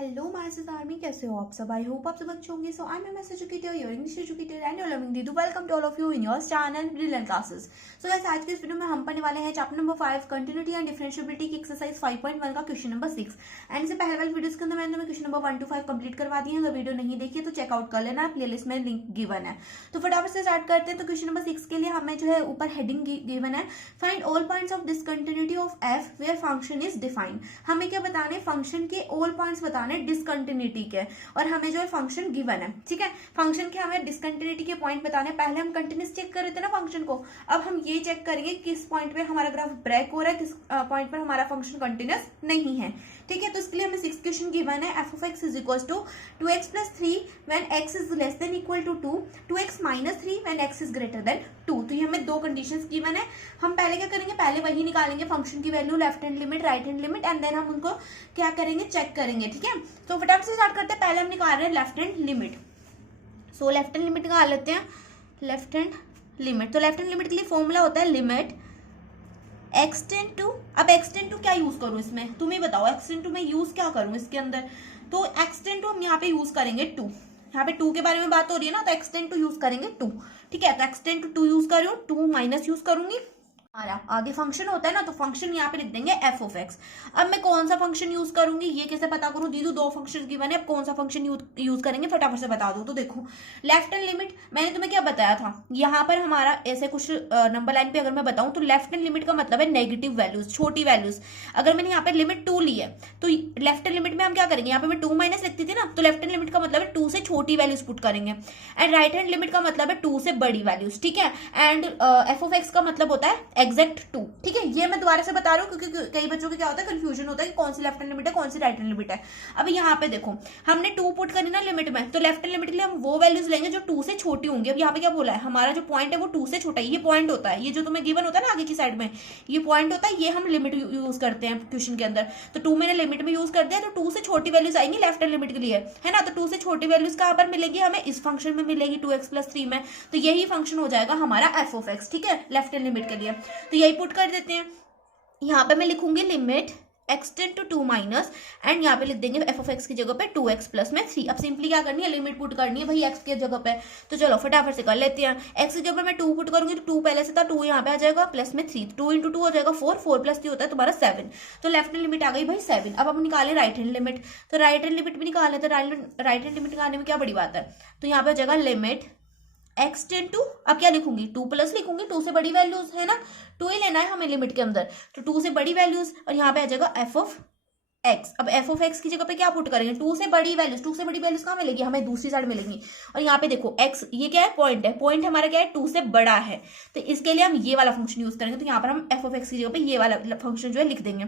Hello माइसेस army, कैसे हो आप सब? आई होप आप सब अच्छे होंगे. So I am MS educator, your English educator and your learning D to welcome to all of you in your channel brilliant classes. So guys, आज के इस वीडियो में हम पढ़ने वाले हैं chapter number 5 continuity and differentiability की exercise 5.1 का क्वेश्चन नंबर 6. एंड इससे पहले वाले वीडियोस के अंदर मैंने क्वेश्चन नंबर 1 to 5 कंप्लीट करवा दिए हैं. अगर वीडियो नहीं देखी है तो चेकआउट कर लेना, प्लेलिस्ट में लिंक गिवन है. तो फटाफट से स्टार्ट करते हैं. तो क्वेश्चन नंबर 6 के लिए हमें जो है ऊपर हेडिंग गिवन है, find all points of discontinuity of f where function is defined. हमें क्या बताने, फंक्शन के ऑल पॉइंट्स बताने डिसकंटिन्यूटी के, और हमें जो है फंक्शन गिवन है. ठीक है, फंक्शन के हमें डिसकंटिन्यूटी के पॉइंट बताने. पहले हम कंटिन्यूस चेक कर रहे थे ना फंक्शन को, अब हम ये चेक करेंगे किस पॉइंट पे हमारा ग्राफ ब्रेक हो रहा है, किस पॉइंट पर हमारा फंक्शन कंटिन्यूस नहीं है. ठीक है, तो इसके लिए हमें 6 क्वेश्चन गिवन है. F of x is equal to 2x plus 3 when x is less than equal to 2, 2x minus 3 when x is greater than 2. तो ये हमें दो कंडीशंस गिवन है. हम पहले क्या करेंगे, पहले वही निकालेंगे फंक्शन की value, left hand limit, right hand limit, and then हम उनको क्या करेंगे, चेक करेंगे. ठीक है, तो फटाफट से स्टार्ट करते हैं. पहले हम निकाल रहे हैं left hand limit. So left hand limit निकाल लेते हैं. लेफ्ट हैंड लिमिट, तो लेफ्ट हैंड लिमिट के लिए फॉर्मूला होता है लिमिट x टेंड टू. अब x टेंड टू क्या यूज करूं इसमें, तुम ही बताओ. x टेंड टू मैं यूज क्या करूं इसके अंदर, तो x टेंड टू हम यहाँ पे यूज करेंगे 2. यहाँ पे 2 के बारे में बात हो रही है ना, तो x टेंड टू यूज करेंगे 2. ठीक है, तो x टेंड टू 2 यूज कर रही हूँ, 2 माइनस यूज करूंगी. हमारा आगे फंक्शन होता है ना, तो फंक्शन यहाँ पे लिख देंगे एफ ऑफ एक्स. अब मैं कौन सा फंक्शन यूज करूंगी, ये कैसे पता करूं दीदू, दो फंक्शन गिवन है, अब कौन सा फंक्शन यूज करेंगे फटाफट से बता दो. तो देखो, लेफ्ट हैंड लिमिट मैंने तुम्हें क्या बताया था, यहाँ पर हमारा ऐसे कुछ नंबर लाइन पे अगर मैं बताऊं तो लेफ्ट हैंड लिमिट का मतलब है नेगेटिव वैल्यूज, छोटी वैल्यूज. अगर मैंने यहाँ पे लिमिट 2 ली है तो लेफ्ट हैंड लिमिट में हम क्या करेंगे, यहाँ पे मैं 2 माइनस लिखती थी ना, तो लेफ्ट हैंड लिमिट का मतलब है 2 से छोटी वैल्यूज पुट करेंगे. एंड राइट हैंड लिमिट का मतलब है 2 से बड़ी वैल्यूज. ठीक है, एंड एफ ऑफ एक्स का मतलब होता है एग्जैक्ट 2. ठीक है, ये मैं दोबारा से बता रही हूँ क्योंकि कई बच्चों को क्या होता है, कंफ्यूजन होता है कि कौन सी लेफ्ट हैंड लिमिट है, कौन सी राइट हैंड लिमिट है. अब यहाँ पे देखो, हमने 2 पुट करी ना लिमिट में, तो लेफ्ट हैंड लिमिट के लिए हम वो वैल्यूज लेंगे जो 2 से छोटी होंगी. अब यहाँ पे क्या बोला है, हमारा जो पॉइंट है वो 2 से छोटा है. ये पॉइंट होता है, ये जो तुम्हें गिवन होता है ना आगे की साइड में, ये पॉइंट होता है, ये हम लिमिट यूज करते हैं क्वेश्चन के अंदर. तो 2 मैंने लिमिट में यूज कर दिया, तो 2 से छोटी वैल्यूज आएंगी लेफ्ट हैंड लिमिट के लिए, है ना. तो 2 से छोटी वैल्यूज कहाँ पर मिलेगी, हमें इस फंक्शन में मिलेगी 2x प्लस 3 में. तो यही फंक्शन हो जाएगा हमारा एफ ऑफ एक्स. ठीक है, लेफ्ट हैंड लिमिट के लिए, तो यही पुट कर देते हैं. यहाँ पे मैं लिखूंगी limit x tend to 2 minus, and यहाँ पे लिख देंगे एफ ऑफ एक्स की जगह पे 2x प्लस में 3. अब सिंपली क्या करनी है, लिमिट पुट करनी है भाई x के जगह पे. तो चलो फटाफट से कर लेते हैं. x की जगह पे मैं 2 पुट करूंगी, तो 2 पहले से था, 2 यहाँ पे आ जाएगा, प्लस में 3, 2 इंटू 2 हो जाएगा 4, 4 प्लस 3 होता है तुम्हारा 7. तो लेफ्ट हैंड लिमिट आ गई भाई 7. अब हम निकाले राइट हैंड लिमिट, तो राइट हैंड लिमिट भी निकाले, तो राइट हैंड लिमिट निकालने में क्या बड़ी बात है. तो यहाँ पे हो जाएगा लिमिट x टेंड टू, अब क्या लिखूंगी, 2 प्लस लिखूंगी, 2 से बड़ी वैल्यूज है ना, 2 ही लेना है हमें लिमिट के अंदर, तो 2 से बड़ी वैल्यूज, और यहाँ पे आ जाएगा एफ ऑफ एक्स. अब एफ ऑफ एक्स की जगह पे क्या पुट करेंगे, 2 से बड़ी वैल्यूज. 2 से बड़ी वैल्यूज कहाँ मिलेगी, हमें दूसरी साइड मिलेंगी. और यहाँ पे देखो x, ये क्या है, पॉइंट है, पॉइंट हमारा क्या है, 2 से बड़ा है, तो इसके लिए हम ये वाला फंक्शन यूज करेंगे. तो यहाँ पर हम एफ ऑफ एक्स की जगह पे ये वाला फंक्शन जो है लिख देंगे.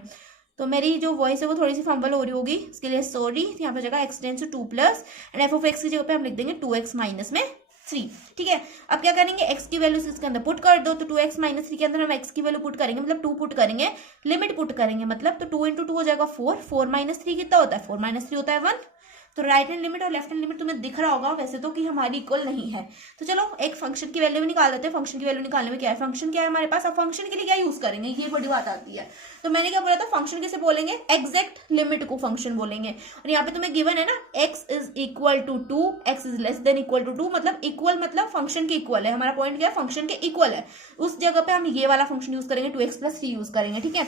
तो मेरी जो वॉइस है वो थोड़ी सी फंबल हो रही होगी, इसके लिए सॉरी. यहाँ पे जगह x tends to 2 plus, and f of x की जगह पे हम लिख देंगे 2x माइनस में 3. ठीक है, अब क्या करेंगे, x की वैल्यू इसके अंदर पुट कर दो, तो 2x माइनस 3 के अंदर हम x की वैल्यू पुट करेंगे, मतलब 2 पुट करेंगे, लिमिट पुट करेंगे, मतलब तो 2 इंटू 2 हो जाएगा 4, 4 माइनस 3 कितना होता है, 4 माइनस 3 होता है 1. तो राइट हैंड लिमिट और लेफ्ट हैंड लिमिट तुम्हें दिख रहा होगा वैसे तो कि हमारी इक्वल नहीं है. तो चलो एक फंक्शन की वैल्यू भी निकाल देते हैं. फंक्शन की वैल्यू निकालने में क्या है, फंक्शन क्या है हमारे पास, अब फंक्शन के लिए क्या यूज करेंगे, ये बड़ी बात आती है. तो मैंने क्या बोला था, फंक्शन कैसे बोलेंगे, एग्जैक्ट लिमिट को फंक्शन बोलेंगे. और यहाँ पे तुम्हें गिवन है ना, x is equal to 2, x is less than equal to 2, मतलब इक्वल मतलब फंक्शन के इक्वल है. हमारा पॉइंट क्या है, फंक्शन के इक्वल है. उस जगह पे हम ये वाला फंक्शन यूज करेंगे, 2x प्लस 3 यूज करेंगे. ठीक है,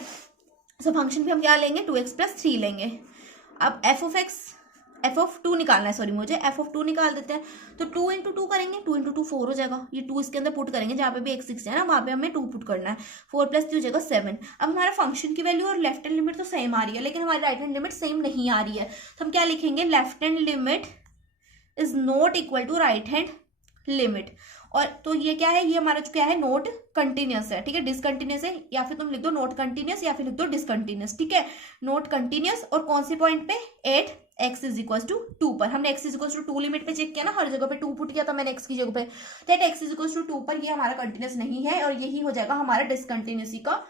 सो फंक्शन पे हम क्या लेंगे, 2x प्लस 3 लेंगे. अब एफ ऑफ 2 निकालना है, सॉरी मुझे एफ ऑफ 2 निकाल देते हैं. तो 2 इंटू 2 करेंगे, 2 इंटू 2 4 हो जाएगा. ये 2 इसके अंदर पुट करेंगे, जहाँ पे भी x 6 है ना वहाँ पे हमें 2 पुट करना है. 4 प्लस 3 हो जाएगा 7. अब हमारा फंक्शन की वैल्यू और लेफ्ट हैंड लिमिट तो सेम आ रही है, लेकिन हमारी राइट हैंड लिमिट सेम नहीं आ रही है. तो हम क्या लिखेंगे, left hand limit is not equal to right hand limit. और तो ये क्या है, ये हमारा जो क्या है, नोट कंटिन्यूस है. ठीक है, डिसकंटिन्यूस है, या फिर तुम लिख दो नोट कंटिन्यूस, या फिर लिख दो डिसकंटिन्यूस. ठीक है, नोट कंटिन्यूस, और कौन सी पॉइंट पे, at x is equal to 2 पर. हमने x is equal to 2 limit पे चेक किया ना, हर जगह पे 2 पुट किया था मैंने x की जगह पे. That x is equal to 2 पर ये हमारा कंटिन्यूस नहीं है, और यही हो जाएगा हमारा डिसकंटिन्यूसी का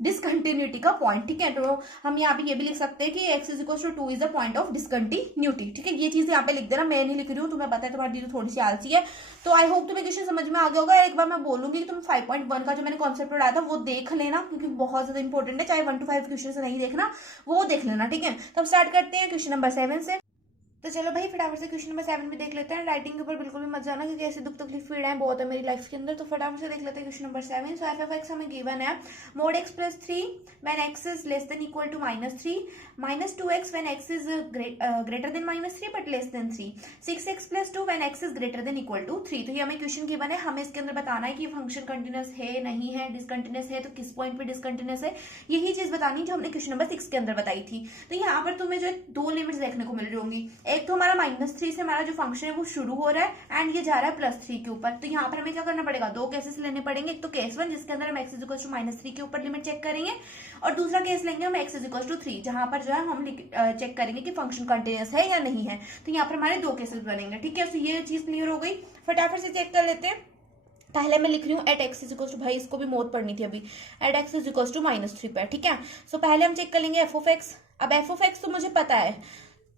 डिसकंटिन्यूटी का पॉइंट, ठीक है। तो हम यहाँ पे ये भी लिख सकते हैं कि x is equal to 2 is the point of discontinuity, ठीक है। ये चीज यहाँ पे लिख देना, मैं नहीं लिख रही हूँ, तुम्हें पता है तुम्हारी दीदी थोड़ी सी आलसी है। तो आई होप तुम्हें क्वेश्चन समझ में आ गया होगा। एक बार मैं बोलूंगी कि तुम 5.1 का जो मैंने कॉन्सेप्ट पढ़ाया था वो देख लेना, क्योंकि बहुत ज्यादा इंपॉर्टेंट है, चाहे 1 to 5 क्वेश्चन से नहीं देखना, वो देख लेना, ठीक है। तो अब स्टार्ट करते हैं क्वेश्चन नंबर 7 से। तो चलो भाई फटाफट से क्वेश्चन नंबर 7 भी देख लेते हैं। राइटिंग के ऊपर बिल्कुल भी मत जाना, क्योंकि ऐसे दुख तकलीफ पीड़ा है बहुत है मेरी लाइफ के अंदर। तो फटाफट से देख लेते हैं question number 7। So f of x हमें गिवन है mod x plus 3 when x is less than equal to -3, -2x when x is greater than -3 but less than 3, 6x plus 2 when x is greater than equal to 3। तो ये हमें question given है, हमें इसके अंदर बताना है कि फंक्शन कंटिन्यूअस है नहीं है, डिसकंटिन्यूअस है तो किस पॉइंट पे डिसकंटिन्यूअस है, यही चीज बतानी जो हमने क्वेश्चन नंबर 6 के अंदर बताई थी। तो यहाँ पर तुम्हें जो दो लिमिट्स देखने को मिल रही होंगी, एक तो हमारा -3 से हमारा जो फंक्शन है वो शुरू हो रहा है एंड ये जा रहा है +3 के ऊपर। तो यहाँ पर हमें क्या करना पड़ेगा, दो केसेस लेने पड़ेंगे। एक तो केस 1 जिसके अंदर हम x इज इक्वल टू -3 के ऊपर लिमिट चेक करेंगे, और दूसरा केस लेंगे हम x इज इक्वल टू 3 जहां पर जो है हम चेक करेंगे कि फंक्शन कंटिन्यूअस है या नहीं है। तो यहाँ पर हमारे दो केसेस बनेंगे, ठीक है। तो ये चीज क्लियर हो गई, फटाफट से चेक कर लेते हैं। पहले मैं लिख रही हूँ at x is equal to, भाई इसको भी मौत पढ़नी थी अभी, at x is equal to -3 पे, ठीक है। सो पहले हम चेक कर लेंगे एफ ऑफ एक्स। अब एफ ऑफ एक्स तो मुझे पता है,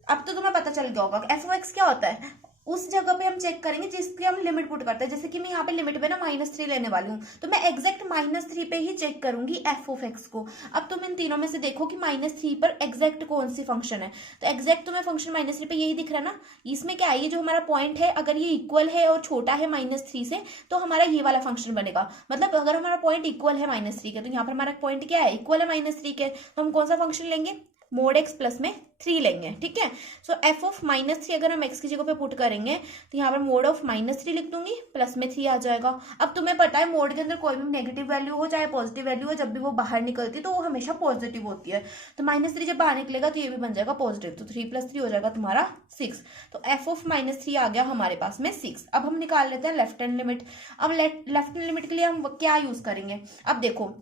अब तो तुम्हें पता चल गया होगा एफ ऑफ एक्स क्या होता है। उस जगह पे हम चेक करेंगे जिसकी हम लिमिट पुट करते हैं। जैसे कि मैं यहाँ पे लिमिट पे ना -3 लेने वाली हूँ, तो मैं एग्जैक्ट -3 पे ही चेक करूंगी एफ ऑफ एक्स को। अब तुम इन तीनों में से देखो कि -3 पर एग्जैक्ट कौन सी फंक्शन है। तो एग्जैक्ट तुम्हें फंक्शन -3 पे यही दिख रहा है ना। इसमें क्या है, ये जो हमारा पॉइंट है अगर ये इक्वल है और छोटा है -3 से, तो हमारा ये वाला फंक्शन बनेगा। मतलब अगर हमारा पॉइंट इक्वल है -3 के, तो यहाँ पर हमारा पॉइंट क्या है, इक्वल है -3 के, तो हम कौन सा फंक्शन लेंगे, मोड एक्स प्लस में 3 लेंगे, ठीक है। सो एफ ऑफ -3 अगर हम एक्स की जगह पे पुट करेंगे तो यहाँ पर मोड ऑफ -3 लिख दूंगी, प्लस में 3 आ जाएगा। अब तुम्हें पता है मोड के अंदर कोई भी नेगेटिव वैल्यू हो चाहे पॉजिटिव वैल्यू हो, जब भी वो बाहर निकलती है तो वो हमेशा पॉजिटिव होती है। तो -3 जब बाहर निकलेगा तो ये भी बन जाएगा पॉजिटिव, तो 3 + 3 हो जाएगा तुम्हारा 6। तो एफ ऑफ -3 आ गया हमारे पास में 6। अब हम निकाल लेते हैं लेफ्ट हैंड लिमिट। अब लेफ्ट हैंड लिमिट के लिए हम क्या यूज करेंगे, अब देखो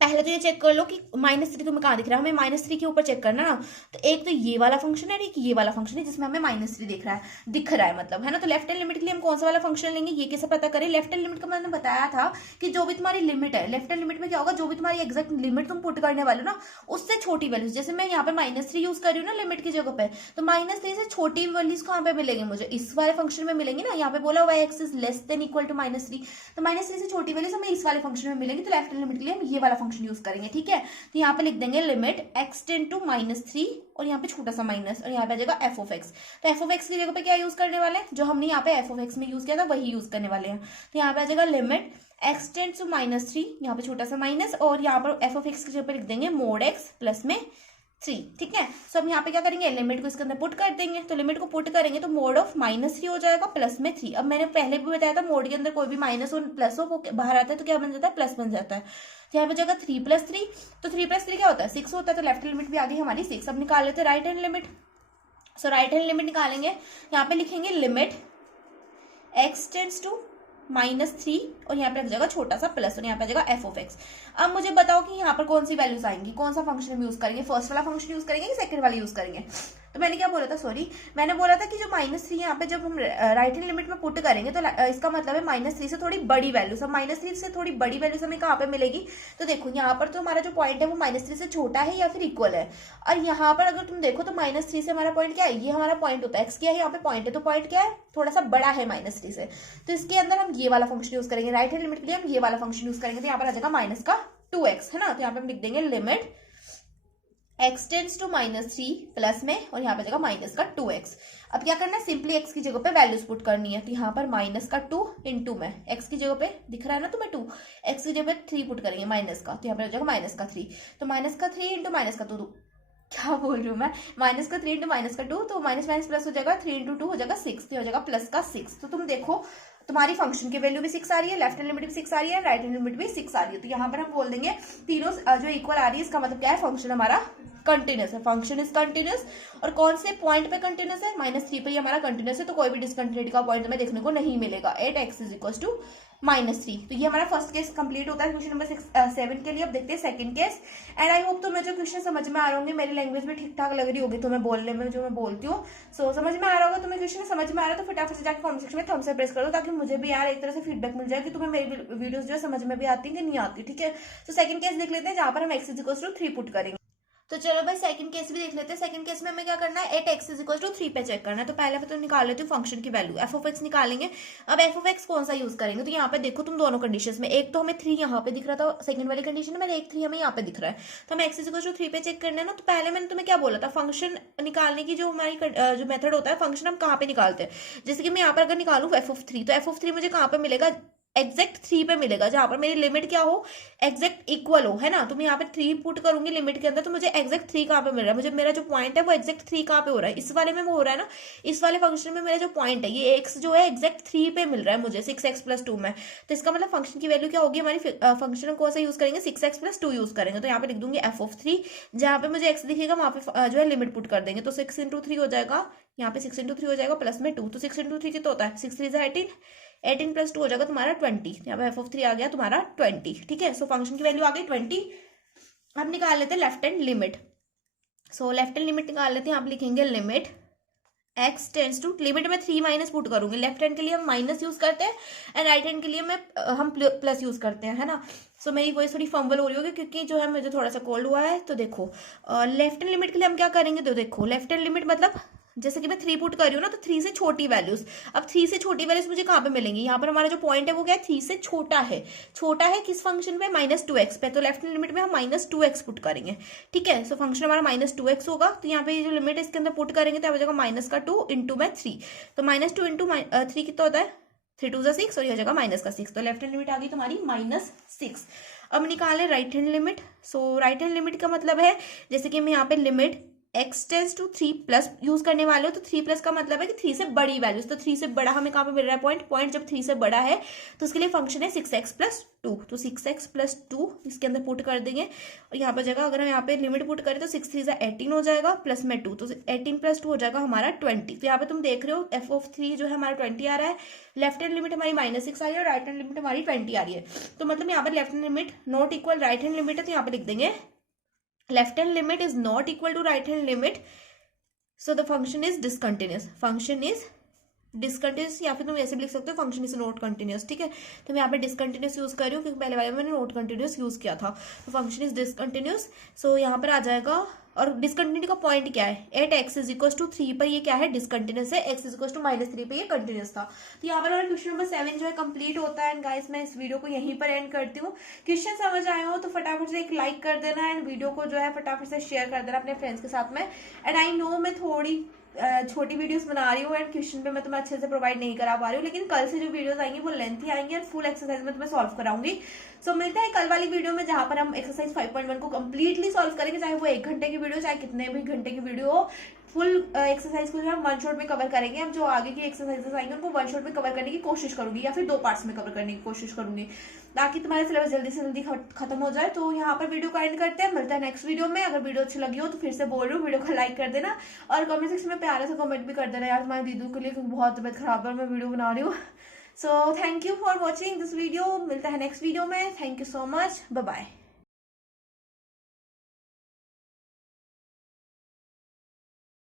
पहले तो ये चेक कर लो कि -3 तुम्हें कहाँ दिख रहा है, हमें -3 के ऊपर चेक करना ना। तो एक तो ये वाला फंक्शन है, एक ये वाला फंक्शन है जिसमें हमें -3 दिख रहा है मतलब, है ना। तो लेफ्ट हैंड लिमिट के लिए हम कौन सा वाला फंक्शन लेंगे, ये कैसे पता करें। लेफ्ट हैंड लिमिट का मैंने बताया था कि जो भी तुम्हारी लिमिट है, लेफ्ट हैंड लिमिट में क्या होगा, जो भी तुम्हारी एग्जैक्ट लिमिट तुम पुट करने वाले हो ना, उससे छोटी वैल्यूज, जैसे मैं यहाँ पे -3 यूज कर रही हूँ ना लिमिट की जगह पे, तो -3 से छोटी वैल्यूज कहाँ पे मिलेंगे, मुझे इस वाले फंक्शन में मिलेंगी ना। यहाँ पे बोला हुआ है x is less than equal to -3, तो -3 से छोटी वैल्यूज हमें इस वाले फंक्शन में मिलेंगी। तो लेफ्ट हैंड लिमिट के लिए हम ये वाला फंक्शन यूज करेंगे, ठीक है। तो यहाँ पे लिख देंगे लिमिट x टेंड टू -3 और यहाँ पे छोटा सा माइनस, और यहाँ पे आ जाएगा एफ ऑफ एक्स। तो एफ ऑफ एक्स की जगह पे क्या यूज करने वाले हैं, जो हमने यहाँ पे एफ ऑफ एक्स में यूज किया था वही यूज करने वाले हैं। तो यहाँ पे आ जाएगा लिमिट x टेंड टू -3, यहाँ पे छोटा सा माइनस, और यहाँ पर एफ ऑफ एक्स की जगह पे लिख देंगे मोड x प्लस में 3, ठीक है। सो अब यहाँ पे क्या करेंगे, लिमिट को इसके अंदर पुट कर देंगे। तो लिमिट को पुट करेंगे तो मोड ऑफ -3 हो जाएगा प्लस में 3। अब मैंने पहले भी बताया था मोड के अंदर कोई भी माइनस और प्लस हो वो बाहर आता है तो क्या बन जाता है, प्लस बन जाता है। तो यहाँ पे जाएगा 3 + 3, तो 3 + 3 क्या होता है, 6 होता है। तो लेफ्ट हैंड लिमिट भी आ गई हमारी 6। अब निकाल लेते हैं right hand limit. So right hand limit निकालेंगे, यहाँ पे लिखेंगे लिमिट x टेंड्स टू -3 और यहाँ पे लग जाएगा छोटा सा प्लस, और यहाँ पे आ जाएगा एफ ऑफ एक्स। अब मुझे बताओ कि यहाँ पर कौन सी वैल्यूज आएंगी, कौन सा फंक्शन हम यूज करेंगे, फर्स्ट वाला फंक्शन यूज करेंगे कि सेकंड वाला यूज करेंगे। तो मैंने क्या बोला था, सॉरी मैंने बोला था कि जो -3 यहाँ पे जब हम राइट हैंड लिमिट में पुट करेंगे तो इसका मतलब है -3 से थोड़ी बड़ी वैल्यूज। अब -3 से थोड़ी बड़ी वैल्यूज हमें कहाँ पे मिलेगी, तो देखो यहाँ पर तो हमारा जो पॉइंट है वो -3 से छोटा है या फिर इक्वल है। और यहाँ पर अगर तुम देखो तो -3 से हमारा पॉइंट क्या है, ये हमारा पॉइंट होता है, एक्स क्या है यहाँ पे पॉइंट है, तो पॉइंट क्या है, थोड़ा सा बड़ा है -3 से। तो इसके अंदर हम ये वाला फंक्शन यूज करेंगे, राइट हैंड लिमिट के लिए हम ये वाला फंक्शन यूज करेंगे। तो यहाँ पर आ जाएगा -2x, है ना। तो यहाँ पे हम लिख देंगे limit x tends to -3 plus में, और यहाँ पे जाएगा -2x। अब क्या करना है, सिंपली x की जगह पे वैल्यूज पुट करनी है। तो यहाँ पर -2 इंटू में x की जगह पे दिख रहा है ना तुम्हें 2, x की जगह पे 3 पुट करेंगे माइनस का, तो यहाँ पे हो जाएगा -3। तो -3 इंटू -2, क्या बोल रही हूँ मैं, -3 इंटू -2, तो माइनस माइनस प्लस हो जाएगा, 3 इंटू 2 हो जाएगा 6, तो हो जाएगा +6। तो तुम देखो तुम्हारी फंक्शन की वैल्यू भी 6 आ रही है, लेफ्ट हैंड लिमिट भी 6 आ रही है, राइट हैंड लिमिट भी 6 आ रही है। तो यहाँ पर हम बोल देंगे तीनों जो इक्वल आ रही है, इसका मतलब क्या है, फंक्शन हमारा कंटिन्यूस है, फंक्शन इज कंटिन्यूस। और कौन से पॉइंट पे कंटिन्यूस है, -3 पे ये हमारा कंटिन्यूस है, तो कोई भी डिसकंटिन्यूटी का पॉइंट हमें देखने को नहीं मिलेगा at x is equal to -3। तो ये हमारा फर्स्ट केस कंप्लीट होता है क्वेश्चन नंबर 7 के लिए। अब देखते हैं second case. And I hope तुम्हें जो क्वेश्चन समझ में आ रहे होंगे, मेरी लैंग्वेज भी ठीक ठाक लग रही होगी तुम्हें बोलने में, जो मैं बोलती हूँ। सो समझ में आ रहा होगा तुम्हें, क्वेश्चन समझ में आ रहा है तो फटाफट से जाकर कमेंट सेक्शन में थम्स अप प्रेस कर दो, ताकि मुझे भी यार एक तरह से फीडबैक मिल जाए कि तुम्हें मेरी वीडियोस जो है समझ में भी आती है कि नहीं आती। ठीक है, तो सेकंड केस देख लेते हैं, जहां पर हम x is equal to 3 put करेंगे। तो चलो भाई सेकंड केस भी देख लेते हैं। सेकंड केस में हमें क्या करना है, at x is equal to 3 पे चेक करना है। तो पहले तो निकाल लेती हूँ फंक्शन की वैल्यू, एफ ऑफ एक्स निकालेंगे। अब एफ ऑफ एक्स कौन सा यूज करेंगे, तो यहाँ पे देखो तुम दोनों कंडीशंस में, एक तो हमें 3 यहाँ पे दिख रहा था सेकंड वाली कंडीशन में, एक 3 हमें यहाँ पे दिख रहा है। तो हमें एक्स इज इक्वल टू 3 पे चेक करना है ना। तो पहले मैंने तुम्हें क्या बोला था, फंक्शन निकालने की जो हमारी जो मेथड होता है, फंक्शन हम कहाँ पे निकालते हैं। जैसे कि मैं यहाँ पर अगर निकालू एफ ऑफ 3, तो एफ ऑफ 3 मुझे कहाँ पे मिलेगा, एग्जैक्ट 3 पे मिलेगा, जहां पर मेरी लिमिट क्या हो, एग्जैक्ट इक्वल हो, है ना। तो मैं यहाँ पे 3 पुट करूंगी लिमिट के अंदर, तो मुझे एग्जैक्ट 3 कहाँ पे मिल रहा है, मुझे मेरा जो पॉइंट है वो एग्जैक्ट 3 कहाँ पे हो रहा है, इस वाले में वो हो रहा है ना। इस वाले फंक्शन में मेरा जो पॉइंट है ये एक्स जो है एग्जैक्ट 3 पे मिल रहा है मुझे 6x + 2 में। तो इसका मतलब फंक्शन की वैल्यू क्या होगी हमारी, फंक्शन हम कौन सा यूज करेंगे, 6x + 2 यूज करेंगे। तो यहाँ पे लिख दूंगी एफ ऑफ 3, जहां पे मुझे x दिखेगा वहां पे जो है लिमिट पुट कर देंगे। तो 6 × 3 हो जाएगा, यहाँ पे 6 × 3 हो जाएगा प्लस में 2, तो 6 × 3 कितना होता है, 6 3 18, 18 + 2 हो जाएगा तुम्हारा 20। यहाँ पे एफ ऑफ 3 आ गया तुम्हारा 20। ठीक है, सो फंक्शन की वैल्यू आ गई 20। अब निकाल लेते हैं left hand limit. So left hand limit निकाल लेते हैं, आप लिखेंगे limit x tends to, limit में 3 माइनस पुट करूंगी। लेफ्ट हैंड के लिए हम माइनस यूज करते हैं एंड राइट हैंड के लिए हम प्लस यूज करते हैं, है ना। सो मेरी वही थोड़ी फंबल हो रही होगी क्योंकि जो है मुझे थोड़ा सा कोल्ड हुआ है। तो देखो लेफ्ट हैंड लिमिट के लिए हम क्या करेंगे, तो देखो लेफ्ट हैंड लिमिट मतलब जैसे कि मैं 3 पुट कर रही हूँ ना, तो 3 से छोटी वैल्यूज, अब 3 से छोटी वैल्यूज मुझे कहाँ पे मिलेंगी, यहाँ पर हमारा जो पॉइंट है वो क्या है, 3 से छोटा है। छोटा है किस फंक्शन पे, -2x पे। तो लेफ्ट हैंड लिमिट में हम -2x पुट करेंगे। ठीक है, सो फंक्शन हमारा -2x होगा। तो यहाँ पे ये जो लिमिट है इसके अंदर पुट करेंगे तो हो जाएगा -2 इंटू में 3। तो -2 इंटू 3 कितना होता है, 3 2 6, और ये हो जाएगा -6। तो लेफ्ट हैंड लिमिट आ गई तुम्हारी -6। अब निकाले right hand limit. So right hand limit का मतलब है, जैसे कि मैं यहाँ पे limit x tends to 3+ use करने वाले हो, तो 3+ का मतलब है कि 3 से बड़ी वैल्यूज। तो 3 से बड़ा हमें कहाँ पे मिल रहा है पॉइंट जब 3 से बड़ा है तो उसके लिए फंक्शन है 6x + 2। तो 6x + 2 इसके अंदर पुट कर देंगे और यहाँ पर जगह अगर हम यहाँ पे लिमिट पुट करें तो 6 3 18 हो जाएगा प्लस में 2, तो 18 + 2 हो जाएगा हमारा 20। तो यहाँ पे तुम देख रहे हो एफ ऑफ 3 जो है हमारा 20 आ रहा है। लेफ्ट हैंड लिमिट हमारी -6 आ रही है और राइट हैंड लिमिट हमारी 20 आ रही है। तो मतलब यहाँ पर left hand limit not equal right hand limit है, तो यहाँ पे लिख देंगे left hand limit is not equal to right hand limit, so the function is discontinuous, function is discontinuous, या फिर तुम ऐसे भी लिख सकते हो फंक्शन इज नॉट कंटिन्यूस। ठीक है, तो मैं यहाँ पे डिसकंटिन्यूस यूज कर रही हूँ क्योंकि पहले वाले में मैंने नॉट कंटिन्यूस यूज किया था। तो फंक्शन इज डिसकंटिन्यूस, सो यहाँ पर आ जाएगा। और डिसकंटिन्यूटी का पॉइंट क्या है, at x is equal to 3 पर ये क्या है, डिसकंटिन्यूस है। x इज इक्वल टू -3 पे ये कंटिन्यूस था। तो यहाँ पर क्वेश्चन नंबर 7 जो है कंप्लीट होता है। एंड गाइस मैं इस वीडियो को यहीं पर एंड करती हूँ। क्वेश्चन समझ आए हो तो फटाफट से एक लाइक कर देना एंड वीडियो को जो है फटाफट से शेयर कर देना अपने फ्रेंड्स के साथ में। एंड आई नो मैं थोड़ी छोटी वीडियोस बना रही हूँ एंड क्वेश्चन पे मैं तुम्हें अच्छे से प्रोवाइड नहीं करा पा रही हूँ, लेकिन कल से जो वीडियोस आएंगी वो लेंथी आएंगी और फुल एक्सरसाइज में तुम्हें सॉल्व कराऊंगी। सो मिलते हैं कल वाली वीडियो में जहां पर हम एक्सरसाइज 5.1 को कंप्लीटली सॉल्व करेंगे, चाहे वो 1 घंटे की वीडियो चाहे कितने भी घंटे की वीडियो हो। फुल एक्सरसाइज को जो हम 1 शॉट में कवर करेंगे। अब जो आगे की एक्सरसाइजेस आएंगे उनको 1 शॉट में कवर करने की कोशिश करूंगी या फिर 2 पार्ट्स में कवर करने की कोशिश करूंगी ताकि तुम्हारा सिलेबस जल्दी से जल्दी खत्म हो जाए। तो यहाँ पर वीडियो को एंड करते हैं, मिलता है नेक्स्ट वीडियो में। अगर वीडियो अच्छी लगी हो तो फिर से बोल रही हूँ वीडियो को लाइक कर देना और कमेंट सेक्शन में प्यारा सा कमेंट भी कर देना यार, तुम्हारे दीदू के लिए क्योंकि बहुत तबियत खराब है, मैं वीडियो बना रही हूँ। So thank you for watching this video, मिलता है नेक्स्ट वीडियो में। Thank you so much, bye bye.